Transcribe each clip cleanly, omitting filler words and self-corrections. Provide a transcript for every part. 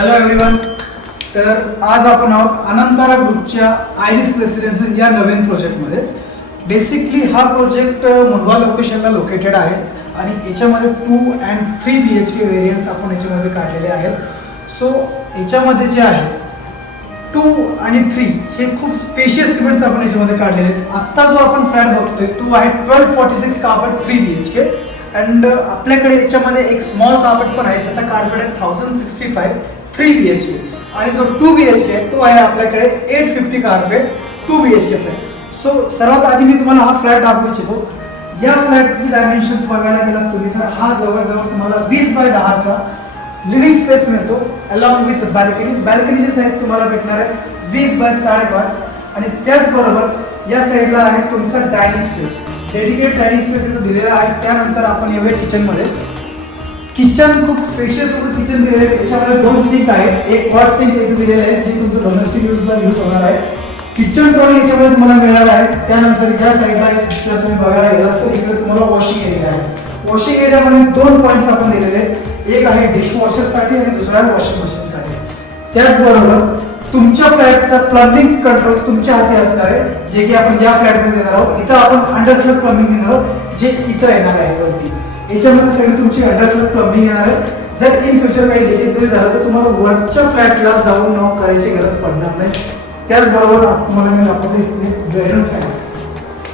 Hello everyone. तर आज आपण आहोत अनंतारा ग्रुपच्या आयरिस रेसिडेन्सी या नवीन प्रोजेक्टमध्ये. बेसिकली हा प्रोजेक्ट मुंढवा लोकेशनला लोकेटेड आहे आणि याच्यामध्ये 2 and 3 BHK व्हेरियंट्स आपण याच्यामध्ये काढलेले आहेत. सो याच्यामध्ये जे आहे 2 आणि 3 हे खूप स्पेशियस सिमेंट्स आपण याच्यामध्ये काढलेले आहेत. आत्ता जो आपण फ्लॅट बघतोय तो आहे 1246 कार्पेट 3 BHK अँड आपल्याकडे याच्यामध्ये एक स्मॉल कार्पेट पण आहे ज्याचा कार्पेट आहे 1065 3 BHK आणि जो 2 BHK आहे तो आहे आपल्याकडे 850 कार्पेट 2 BHK फ्लॅट. सो सर्वात आधी मी तुम्हाला हा फ्लॅट दाखवू इच्छितो. या फ्लॅटचे डायमेन्शन्स बघायला गेलात तुम्ही तर हा जवळजवळ तुम्हाला 20 बाय 10चा लिव्हिंग स्पेस मिळतो अलॉंग विथ बॅल्कनी. बॅल्कनीची साईज तुम्हाला भेटणार आहे 20 बाय 5.5 आणि त्याचबरोबर या साईडला आहे तुमचा dining space. Dedicate dining space इथे दिलेला आहे. त्यानंतर आपण येऊया किचनमध्ये. किचन खूप स्पेशियस किचन दिलेलं आहे. याच्यामध्ये 2 सिंक आहेत. एक वॉश सिंक इथे दिलेलं आहे जे तुमचं डोमेस्टिक यूजला यूज होणार आहे. किचन ट्रॉली याच्यामध्ये तुम्हाला मिळणार आहे. त्यानंतर या साईडला तुम्ही बघायला गेलात तर इकडे तुम्हाला वॉशिंग एरिया आहे. वॉशिंग एरियामध्ये 2 पॉईंट्स आपण दिलेले आहेत. एक आहे डिशवॉशरसाठी आणि दुसरा आहे वॉशिंग मशीनसाठी. त्याचबरोबर तुमच्या फ्लॅटचा प्लंबिंग कंट्रोल तुमच्या हाती असणार आहे जे की आपण या फ्लॅटमध्ये देणार आहोत. इथं आपण अंडरस्लोप प्लंबिंग देणार आहोत जे इथं येणार आहे वरती. याच्यामध्ये सगळी तुमची अंडरस्लोप प्लंबिंग येणार आहे. जर इन फ्युचर काही लिकेज जरी झालं तर तुम्हाला वरच्या फ्लॅटला जाऊन नॉक करायची गरज पडणार नाही. त्याचबरोबर तुम्हाला मी दाखवतो इथे बेडरूम साईज.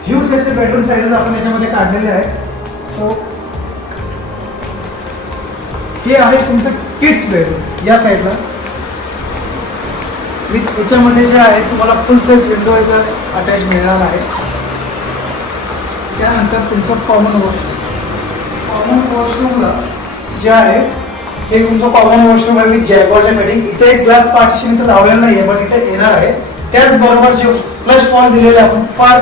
ह्यूज असे बेडरूम साईजेस आपण याच्यामध्ये काढलेले आहेत. सो हे आहे तुमचं किड्स बेडरूम या साईडला विथ याच्यामध्ये जे आहे तुम्हाला फुल साईज विंडो अटॅच मिळणार आहे. त्यानंतर तुमचं कॉमन वॉशरूमला जे आहे हे तुमचं कॉमन वॉशरूम आहे विथ जॅगवॉरच्या फिटिंग. इथे एक ग्लास पार्टिशन इथे लावलेलं नाही आहे पण इथे येणार आहे. त्याचबरोबर जे फ्लश वॉल दिलेले आपण फार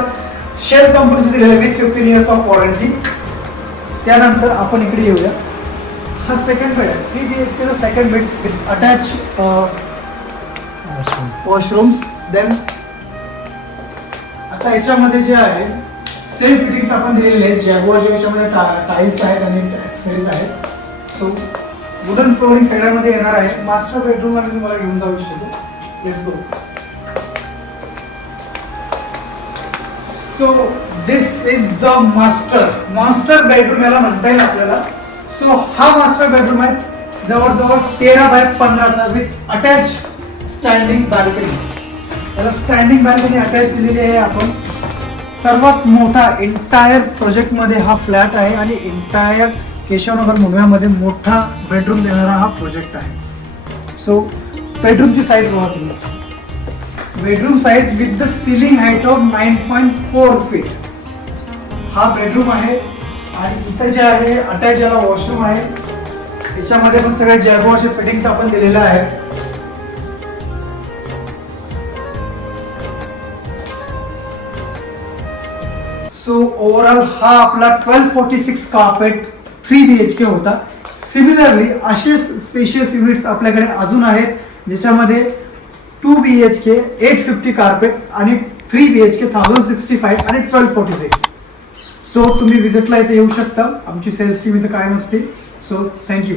शेल कंपनीचे दिलेले विथ 15 years ऑफ वॉरंटी. त्यानंतर आपण इकडे येऊया. हा सेकंड बेड आहे 3 BHK चा second bed with attach washrooms. Then आता याच्यामध्ये जे आहे सेम फिटिंग्स आपण दिलेले आहेत. जॅगुआरचे याच्यामध्ये टाईल्स आहेत आणि ॲक्सेसरीज आहेत. सो वुडन फ्लोरिंग सगळ्यामध्ये येणार आहे. मास्टर बेडरूम मध्ये तुम्हाला घेऊन जाऊ इच्छितो. Let's go. So this is the master bedroom याला म्हणता येईल आपल्याला. सो हा मास्टर बेडरूम आहे जवळजवळ 13 बाय 15चा विथ अटॅच स्टँडिंग बाल्कनी. त्याला स्टँडिंग बाल्कनी अटॅच दिलेली आहे आपण. सर्वात मोठा एंटायर प्रोजेक्टमध्ये हा फ्लॅट आहे आणि एंटायर केशवनगर मुंबईमध्ये मोठा बेडरूम देणारा हा प्रोजेक्ट आहे. सो बेडरूमची साईज बघा तुम्ही. Bedroom size with the ceiling height of 9.4 feet हा बेडरूम आहे. आणि इथं जे आहे अटॅच याला वॉशरूम आहे. याच्यामध्ये पण सगळे जॅगुआरचे फिटिंग्स आपण दिलेले आहेत. सो ओव्हरऑल हा आपला 1246 कार्पेट 3 BHK होता. सिमिलरली असे स्पेशियस युनिट्स आपल्याकडे अजून आहेत ज्याच्यामध्ये 2 BHK 850 कार्पेट आणि 3 BHK 1065 आणि 1246. सो तुम्ही विजिटला इथे येऊ शकता. आमची सेल्स टीम इथे कायम असते. So thank you.